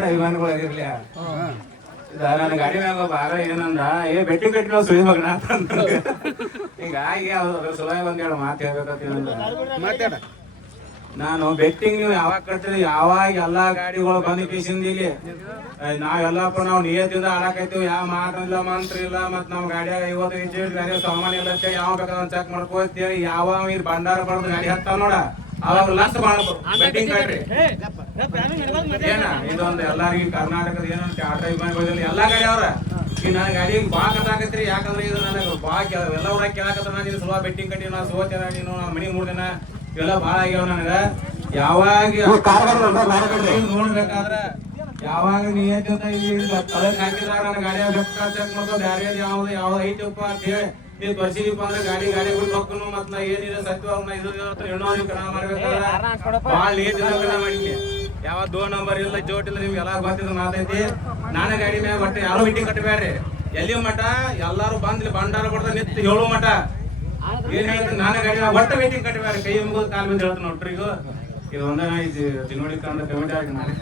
ಅಭಿಮಾನಿಗಳು ಆಗಿರ್ಲಿ ನನ್ನ ಗಾಡಿ ಮ್ಯಾಗ ಭಾಗ ಏನಂದ ಬೆಟ್ಟಿ ಕಟ್ಟಿ ನಾವು ಸುಳಿ ಮಗನ ಹಿಂಗಾಗಿ ಅದ್ರ ಸುಲಭ ಒಂದೇಳು ಮಾತು ಹೇಳ್ಬೇಕಂತ ನಾನು ಬೆಟ್ಟಿಂಗ್ ನೀವು ಯಾವಾಗ ಕಟ್ತೀರಿ ಯಾವಾಗ ಎಲ್ಲಾ ಗಾಡಿಗಳು ಬಂದು ಕಿಸಿಂದ ಇಲ್ಲಿ ನಾವೆಲ್ಲಪ್ಪ ನಾವು ನಿಯತ್ತಿಂದ ಆಡಾಕೈತಿವಿ ಯಾವ ಮಾತಿಲ್ಲ ಮಂತ್ರ ಇಲ್ಲ ಮತ್ ನಾವ್ ಗಾಡಿಯಾಗ 55 ಗಾಡಿ ಸಾಮಾನ್ಯ ಇಲ್ಲ ಯಾವ ಬೇಕಾದ್ರೆ ಚೆಕ್ ಮಾಡ್ಕೋತೇಳಿ ಯಾವ ಬಂಡಾರ ಬಡ್ದು ಗಾಡಿ ಹತ್ತಾವ ನೋಡ ಅವಾಗ ಲಕ್ಷ ಬೆಟ್ಟಿಂಗ್ ಕಟ್ರಿ ಏನ ಇದೊಂದು ಎಲ್ಲಾರಿಗೂ ಕರ್ನಾಟಕದ ಏನಂತ ಆಟೋ ವಿಮಾನಗಳಲ್ಲಿ ಎಲ್ಲಾ ಗಾಡಿ ಅವ್ರ ಈ ನನ್ನ ಗಾಡಿ ಬಾ ಕಟ್ಟಾಕತ್ರಿ ಯಾಕಂದ್ರೆ ಇದು ನನಗೆ ಬಾ ಎಲ್ಲ ಊರಾಗ ಕೇಳಾಕತ್ತ ನೀನು ಸುಲಭ ಬೆಟ್ಟಿಂಗ್ ಕಟ್ಟಿ ನಾ ಸೋತೇನ ನೀನು ಮನಿ 3 ದಿನ ಇವೆಲ್ಲ ಬಾಳ ಆಗ್ಯಾವ ನನಗ ಯಾವಾಗ ನೋಡ್ಬೇಕಾದ್ರ ಯಾವಾಗ ನಿಯತ ತಳಕ್ ಹಾಕಿದಾಗ ನನ್ನ ಗಾಡಿಯಾಗ ಬೆಕ್ಕ ಚೆಕ್ ಮಾಡ್ಕೊ ಬ್ಯಾರೆ ಯಾವ್ದು ಐತಪ್ಪ ಅಂತ ಹೇಳಿ ನೀವು ತೋರಿಸಿದೀಪ ಅಂದ್ರೆ ಗಾಡಿ ಬಿಟ್ಟು ಹೋಗ್ನು ಮತ್ ನಾ ಏನಿದೆ ಸತ್ಯವಾಗ ಇದು ಹೆಣ್ಣು ಕಣ ಮಾಡ್ಬೇಕಾದ್ರೆ ಭಾಳ ನೀತಿನ ಕಣ ಮಾಡಿದ್ನಿ ಯಾವ 2 ನಂಬರ್ ಇಲ್ಲ ಜೋಟ್ ಇಲ್ಲ ನಿಮ್ಗೆ ಎಲ್ಲ ಗೊತ್ತಿದ್ದು ಮಾತೈತಿ ನಾನು ಗಾಡಿ ಮ್ಯಾಗ ಒಟ್ಟು ಯಾರು ಮೀಟಿಂಗ್ ಕಟ್ಟಬೇಡ್ರಿ ಎಲ್ಲಿ ಮಠ ಎಲ್ಲಾರು ಬಂದ್ಲಿ ಭಂಡಾರ ಕೊಡ್ದ ನಿಂತು ಹೇಳು ಮಠ ಏನ್ ಹೇಳ್ತೀನಿ ನಾನು ಗಾಡಿ ಒಟ್ಟ ಮೀಟಿಂಗ್ ಕಟ್ಟಬೇಡ್ರಿ ಕೈ ಮುಗಿದು ಕಾಲ್ ಬಂದು ಹೇಳ್ತೀನಿ ನೋಡ್ರಿ ಈಗ ಇದು ಒಂದ ತಿಂಗಳಿಗೆ ಕಂಡ ಪೇಮೆಂಟ್ ಆಗಿ ನಾನೇ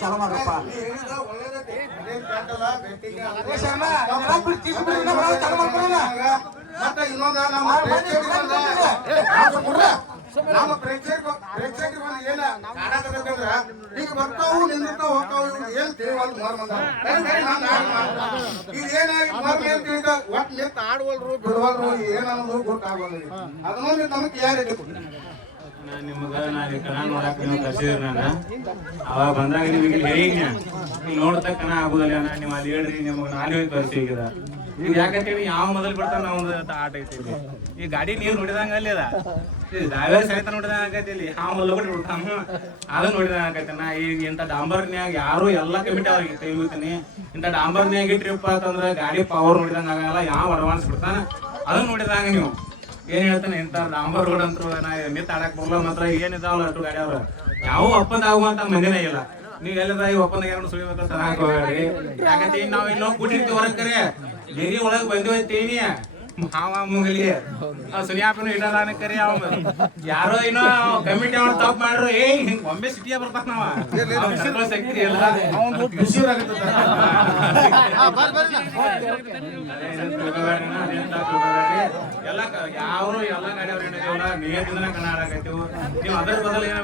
ಚಾಲು ಮಾಡ್ರಪ್ಪ ನಮ್ಮ ಪ್ರೇಕ್ಷಕರು ಏನ ಕಾಣಕತ್ತಂದ್ರ ಈಗ ಬರ್ತಾವು ನಿಂದಿರ್ತಾವ ಹೋಗ್ತಾವು ಏನ್ ತಿಳಿವಲ್ದು ಈಗ ಏನಾಗಿ ಒಟ್ಟು ನಿಂತ ಆಡುವಲ್ರು ಬಿಡುವಲ್ರು ಏನನ್ನೋದು ಗೊತ್ತಾಗೋದು ಅದನ್ನೊಂದು ನಮಗೆ ಕ್ಲಿಯರಿಟಿ ನಿಮ್ಗ ನಾನು ಕಣ ನೋಡಕ್ ನೀವು ಕರ್ಸಿದ್ರಿ ನಾನು ಅವಾಗ ಬಂದಾಗ ನಿಮಗೆ ಹೇಳಿ ನೀವು ನೋಡ್ತಾ ಕಣ ಆಗುದಿಲ್ಲ ನೀವು ಅಲ್ಲಿ ಹೇಳ್ರಿ ನಿಮ್ಗೆ ನಾನು ಹೋಗಿ ತೋರಿಸಿ ಈಗ ಈಗ ಯಾಕಂತೇಳಿ ಯಾವ ಮೊದಲು ಬಿಡ್ತಾನ ನಾವು ಆಟ ಐತಿ ಈ ಗಾಡಿ ನೀರು ನೋಡಿದಂಗ ಅಲ್ಲಿ ಅದ ಡ್ರೈವರ್ ಸಹಿತ ನೋಡಿದಂಗ ಆಗೈತಿ ಇಲ್ಲಿ ಆ ಮೊದಲು ಬಿಟ್ಟು ಬಿಡ್ತಾನ ಅದು ನೋಡಿದಂಗ ಆಗೈತೆ ನಾ ಈಗ ಇಂಥ ಡಾಂಬರ್ನ್ಯಾಗ ಯಾರು ಎಲ್ಲಾ ಕಮಿಟಿ ಅವ್ರಿಗೆ ತೆಗಿತೀನಿ ಇಂಥ ಡಾಂಬರ್ನ್ಯಾಗ ಇಟ್ರಿಪ್ಪ ಅಂತಂದ್ರೆ ಗಾಡಿ ಪವರ್ ನೋಡಿದಂಗ ಆಗಲ್ಲ ಯಾವ ಅಡ್ವಾನ್ಸ್ ಬಿಡ್ತಾನ ಅದನ್ನ ನೋಡಿದಂಗ ನೀವು ಏನ್ ಹೇಳ್ತಾನೆ ಇಂಥ ಡಾಂಬರ್ ರೋಡ್ ಅಂತೂ ನಾ ನಿಂತ ಆಡಕ್ ಬರಲ್ಲ ಮಾತ್ರ ಏನಿದಾವಲ್ಲ ಅಷ್ಟು ಗಾಡಿ ಅವ್ರ ಯಾವ ಒಪ್ಪಂದ ಆಗುವಂತ ಮಂದಿನೇ ಇಲ್ಲ ನೀವ್ ಎಲ್ಲದ ಈ ಒಪ್ಪಂದ ಯಾರು ಸುಳಿಬೇಕಂತ ಹಾಕೋಬೇಡ್ರಿ ಯಾಕಂತ ನಾವ್ ಇನ್ನೂ ಕೂಟಿರ್ತೀವಿ ಹೊರಗ್ ಕರೆ ಗಿರಿ ಒಳಗ್ ಬಂದಿವತ್ತೀನಿ ಹಾವ ಮುಗಲಿ ಸುನಿಯಾಪನು ಇಡಲಾನ ಕರಿ ಅವ ಯಾರೋ ಏನೋ ಕಮಿಟಿ ಅವ್ರು ತಪ್ಪು ಮಾಡ್ರು ಹಿಂಗ್ ಒಮ್ಮೆ ಸಿಟಿಯ ಬರ್ತಾನ ನಾವ ಶಕ್ತಿ ಇಲ್ಲ ಎಲ್ಲ ಯಾರು ಎಲ್ಲ ಗಾಡಿ ಅವ್ರು ಏನಿದೆವಲ್ಲ ನಿಯತ್ತಿಂದನೇ ಕಣ ಆಡಕತ್ತೀವಿ ನೀವು ಅದ್ರ ಬದಲು ಏನ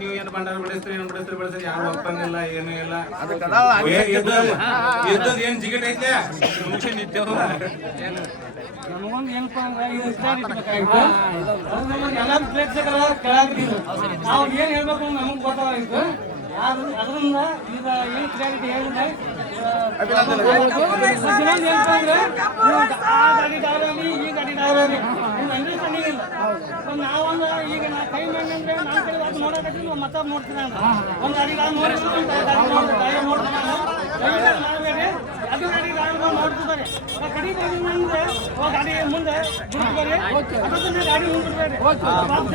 ನೀವು ಏನು ಬಂಡಾರ ಬಿಡಿಸ್ತೀರಿ ಏನು ಬಿಡಿಸ್ತೀರಿ ಯಾರು ಒಪ್ಪಂಗಿಲ್ಲ ಏನು ಇಲ್ಲ ಇದ್ದದ್ ಏನ್ ಜಿಗಿಟ್ ಐತೆ ಮುಂಚೆ ನಿಂತೇವು ನಮಗೊಂದು ಏನಪ್ಪ ಅಂದ್ರೆ ಎಲ್ಲರೂ ಪ್ರೇಕ್ಷಕರ ಕೆಳಗಿದ್ರು ನಾವು ಏನ್ ಹೇಳ್ಬೇಕು ನಮಗ್ ಗೊತ್ತಾಗಿತ್ತು ಅದರಿಂದ ಈಗ ಏನ್ ಕ್ಲಾರಿಟಿ ಹೇಳಿದ್ರೆ ಏನಪ್ಪ ಅಂದ್ರೆ ಆ ಗಾಡಿ ದಾರಲ್ಲಿ ಈ ಗಾಡಿ ದಾರಲ್ಲಿ ಅಂಡರ್ಸ್ಟ್ಯಾಂಡಿಂಗ್ ಇಲ್ಲ ನಾವೊಂದು ಈಗ ನಾ ಕೈ ಮಾಡಂದ್ರೆ ನಾನು ಕೈ ಅದು ನೋಡಕತ್ತಿ ನಾವು ಮತ್ತೆ ನೋಡ್ತೀನಿ ಅಂತ ಒಂದು ಗಾಡಿ ನೋಡ್ತೀನಿ ನಾವೇನೆ ಅದು ಗಾಡಿ ನೋಡ್ತಿದ್ದಾರೆ ಕಡಿ ಅಂದ್ರೆ ಗಾಡಿ ಮುಂದೆ ಗಾಡಿ ಮುಂದೆ